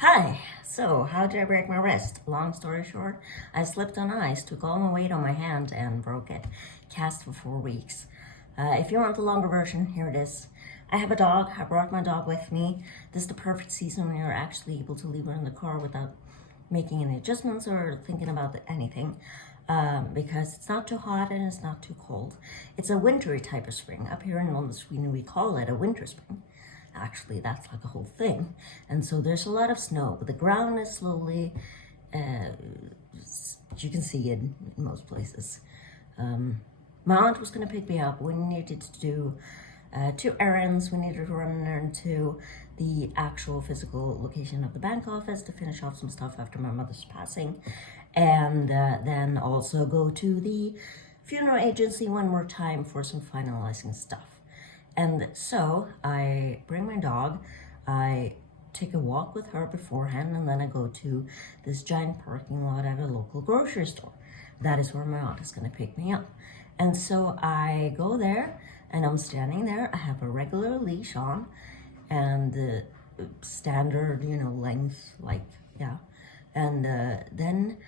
Hi, so how did I break my wrist? Long story short, I slipped on ice, took all my weight on my hand and broke it. Cast for 4 weeks. If you want the longer version, here it is. I have a dog. I brought my dog with me. This is the perfect season when you're actually able to leave her in the car without making any adjustments or thinking about anything. Because it's not too hot and it's not too cold. It's a wintry type of spring. Up here in London, Sweden, we call it a winter spring. Actually, that's like a whole thing. And so there's a lot of snow, but the ground is slowly, you can see it in most places. My aunt was going to pick me up. We needed to do 2 errands. We needed to run an errand to the actual physical location of the bank office to finish off some stuff after my mother's passing. And then also go to the funeral agency one more time for some finalizing stuff. And so I bring my dog, I take a walk with her beforehand, and then I go to this giant parking lot at a local grocery store. That is where my aunt is going to pick me up. And so I go there, and I'm standing there. I have a regular leash on, and the standard, length, And then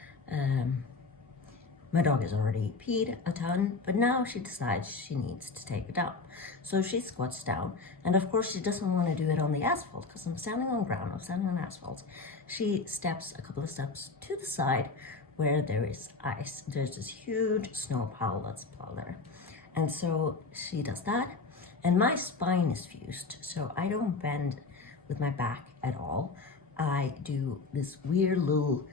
my dog has already peed a ton, but now she decides she needs to take it out. So she squats down, and of course she doesn't want to do it on the asphalt because I'm standing on ground, I'm standing on asphalt. She steps a couple of steps to the side where there is ice. There's this huge snow pile that's plowed there. And so she does that, and my spine is fused, so I don't bend with my back at all. I do this weird little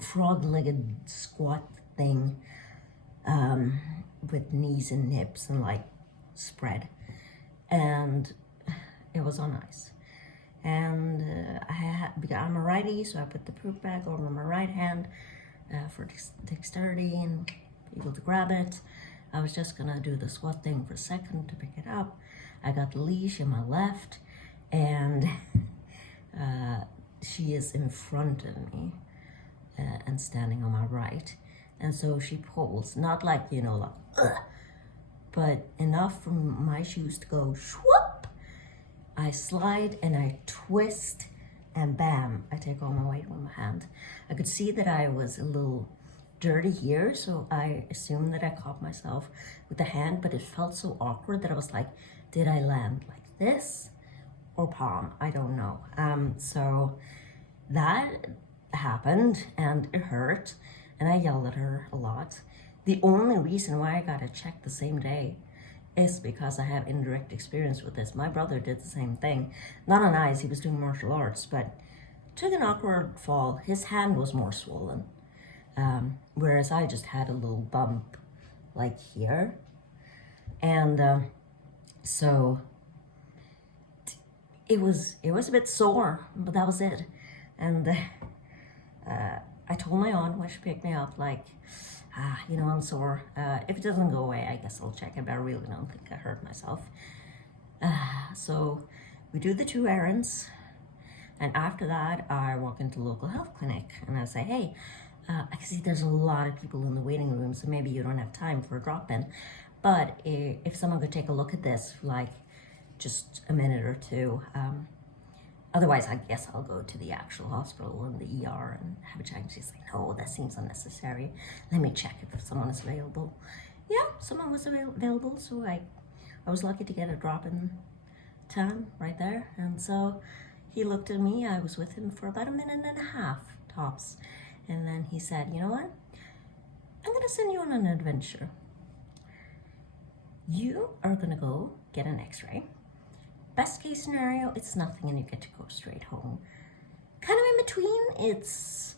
frog-legged squat thing with knees and hips and spread, and it was on ice. And I'm a righty, so I put the poop bag over my right hand for dexterity and be able to grab it. I was just gonna do the squat thing for a second to pick it up. I got the leash in my left, and she is in front of me and standing on my right. And so she pulls, not but enough for my shoes to go swoop. I slide and I twist, and bam, I take all my weight on my hand. I could see that I was a little dirty here, so I assumed that I caught myself with the hand, but it felt so awkward that I was like, did I land like this or palm? I don't know. So that happened, and it hurt, and I yelled at her a lot. The only reason why I got a check the same day is because I have indirect experience with this. My brother did the same thing. Not on ice, he was doing martial arts, but took an awkward fall. His hand was more swollen, whereas I just had a little bump like here. And so it was a bit sore, but that was it. And I told my aunt when she picked me up, I'm sore. If it doesn't go away, I guess I'll check it, but I really don't think I hurt myself. So we do the 2 errands, and after that, I walk into the local health clinic, and I say, hey, I can see there's a lot of people in the waiting room, so maybe you don't have time for a drop-in, but if someone could take a look at this, just a minute or 2, otherwise, I guess I'll go to the actual hospital and the ER and have a check. And she's like, no, that seems unnecessary. Let me check if someone is available. Yeah, someone was available, so I was lucky to get a drop-in time right there. And so he looked at me. I was with him for about 1.5 minutes, tops. And then he said, you know what? I'm going to send you on an adventure. You are going to go get an x-ray. Best case scenario, it's nothing and you get to go straight home. Kind of in between, it's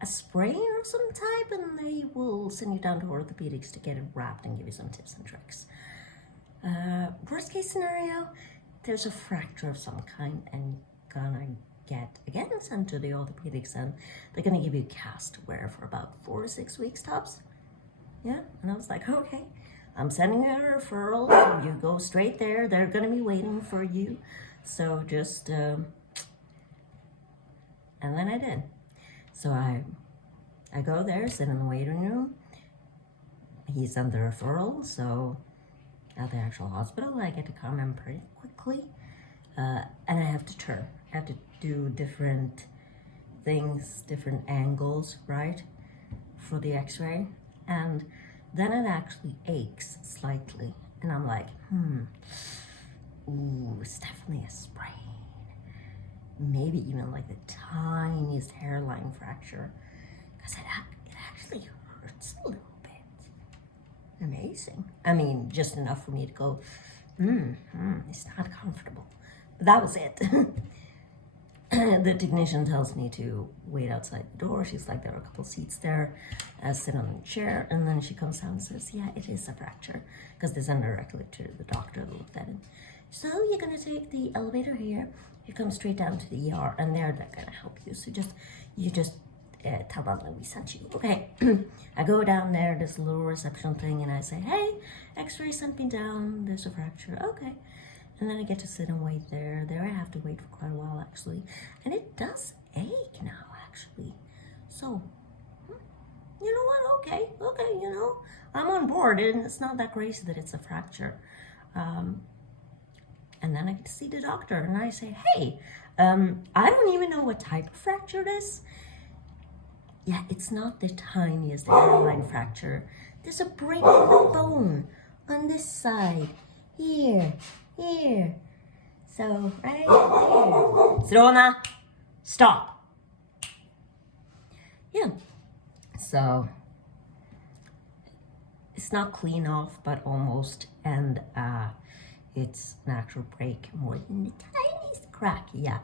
a sprain of some type, and they will send you down to orthopedics to get it wrapped and give you some tips and tricks. Worst case scenario, there's a fracture of some kind, and you're gonna get again sent to the orthopedics, and they're gonna give you cast to wear for about 4 to 6 weeks tops. Yeah, and I was like, okay. I'm sending you a referral, so you go straight there. They're gonna be waiting for you. So just, and then I did. So I go there, sit in the waiting room. He sent the referral, so at the actual hospital, I get to come in pretty quickly. and I have to turn. I have to do different things, different angles, right, for the x-ray. And then it actually aches slightly. And I'm like, ooh, it's definitely a sprain. Maybe even like the tiniest hairline fracture. Because it actually hurts a little bit. Amazing. I mean, just enough for me to go, it's not comfortable. But that was it. The technician tells me to wait outside the door. She's like, there are a couple seats there. I sit on a chair, and then she comes down and says, yeah, it is a fracture. Because they send directly to the doctor that looked at it. So you're gonna take the elevator here. You come straight down to the ER, and they're gonna help you. So you just tell them that we sent you. Okay. I go down there, this little reception thing, and I say, hey, x-ray sent me down. There's a fracture. Okay. And then I get to sit and wait there. There I have to wait for quite a while, actually. And it does ache now, actually. So, you know what? Okay, you know, I'm on board. And it's not that crazy that it's a fracture. And then I get to see the doctor. And I say, hey, I don't even know what type of fracture it is. Yeah, it's not the tiniest hairline fracture. There's a break in the bone on this side. Here. So, right there. Srona, stop. Yeah. So, it's not clean off, but almost. And it's an actual break more than the tiniest crack. Yeah.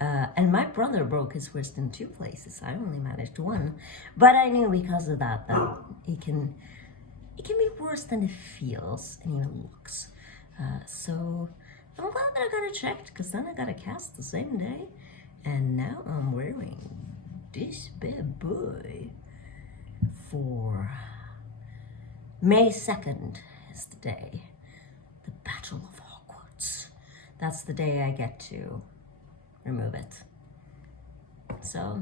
And my brother broke his wrist in 2 places. I only managed 1. But I knew because of that it can be worse than it feels and even looks. So I'm glad that I got it checked, because then I got a cast the same day. And now I'm wearing this bad boy for May 2nd is the day. The Battle of Hogwarts. That's the day I get to remove it. So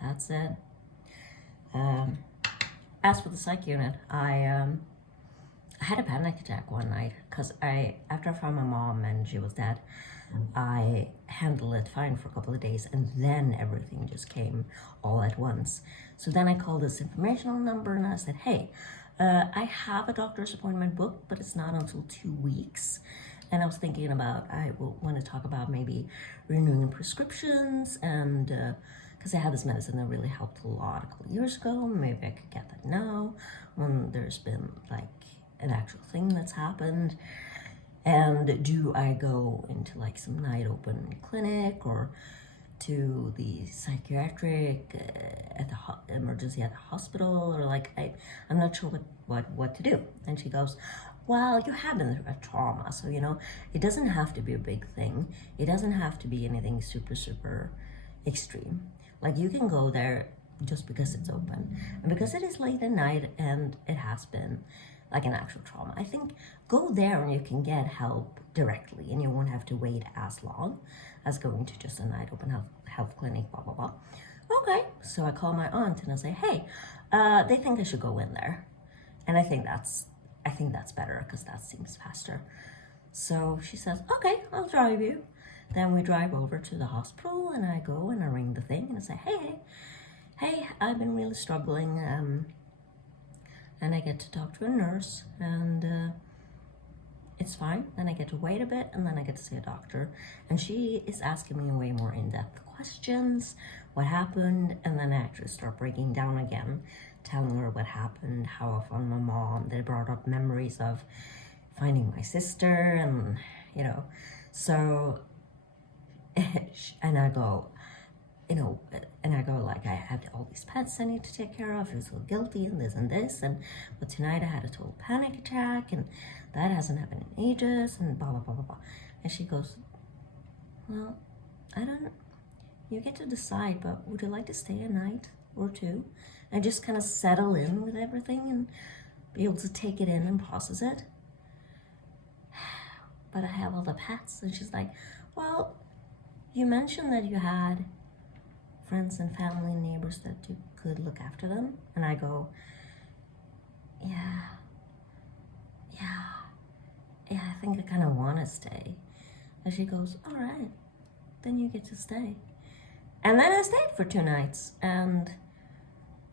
that's it. As for the psych unit, I had a panic attack one night because after I found my mom and she was dead, I handled it fine for a couple of days, and then everything just came all at once. So then I called this informational number and I said, hey, I have a doctor's appointment booked, but it's not until 2 weeks. And I was thinking about, I will want to talk about maybe renewing prescriptions, and because I had this medicine that really helped a lot a couple of years ago. Maybe I could get that now when there's been like an actual thing that's happened. And do I go into like some night open clinic or to the psychiatric at the emergency at the hospital, or like I'm not sure what to do. And she goes, well, you have been through a trauma, so you know it doesn't have to be a big thing. It doesn't have to be anything super extreme. Like you can go there just because it's open and because it is late at night and it has been like an actual trauma. I think go there and you can get help directly and you won't have to wait as long as going to just a night open health clinic, blah, blah, blah. Okay, so I call my aunt and I say, hey, they think I should go in there. And I think that's better because that seems faster. So she says, okay, I'll drive you. Then we drive over to the hospital and I go and I ring the thing and I say, hey, I've been really struggling. And I get to talk to a nurse and it's fine. Then I get to wait a bit and then I get to see a doctor. And she is asking me way more in-depth questions, what happened, and then I actually start breaking down again, telling her what happened, how I found my mom. They brought up memories of finding my sister and, you know, so, and I go, you know, and I go like, I have all these pets I need to take care of. I feel so guilty and this, but tonight I had a total panic attack and that hasn't happened in ages and blah, blah, blah, blah, blah. And she goes, well, I don't know. You get to decide, but would you like to stay a night or 2 and just kind of settle in with everything and be able to take it in and process it? But I have all the pets. And she's like, well, you mentioned that you had friends and family and neighbors that you could look after them. And I go, yeah, I think I kind of want to stay. And she goes, all right, then you get to stay. And then I stayed for 2 nights, and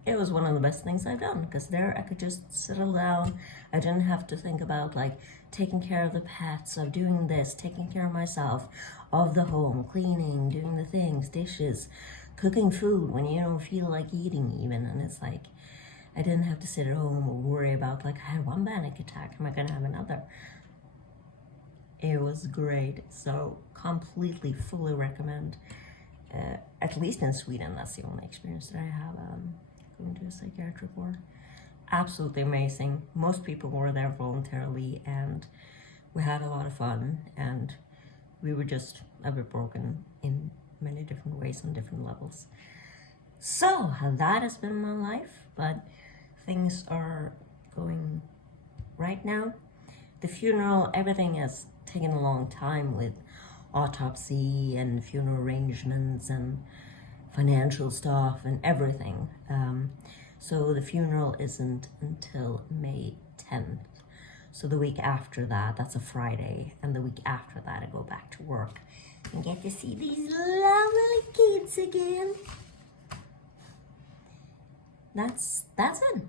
it was one of the best things I've done, because there I could just settle down. I didn't have to think about like taking care of the pets, of doing this, taking care of myself, of the home, cleaning, doing the things, dishes, cooking food when you don't feel like eating even. And it's like, I didn't have to sit at home or worry about like, I had one panic attack, am I gonna have another? It was great. So completely, fully recommend. At least in Sweden, that's the only experience that I have going to a psychiatric ward. Absolutely amazing. Most people were there voluntarily, and we had a lot of fun, and we were just a bit broken in many different ways on different levels. So that has been my life, but things are going right now. The funeral, everything has taken a long time with autopsy and funeral arrangements and financial stuff and everything. So the funeral isn't until May 10th. So the week after that, that's a Friday, and the week after that I go back to work and get to see these lovely kids again. That's it.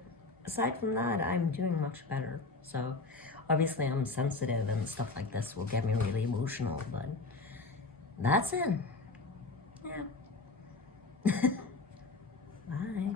Aside from that, I'm doing much better. So obviously I'm sensitive, and stuff like this will get me really emotional, but that's it. Yeah. Bye.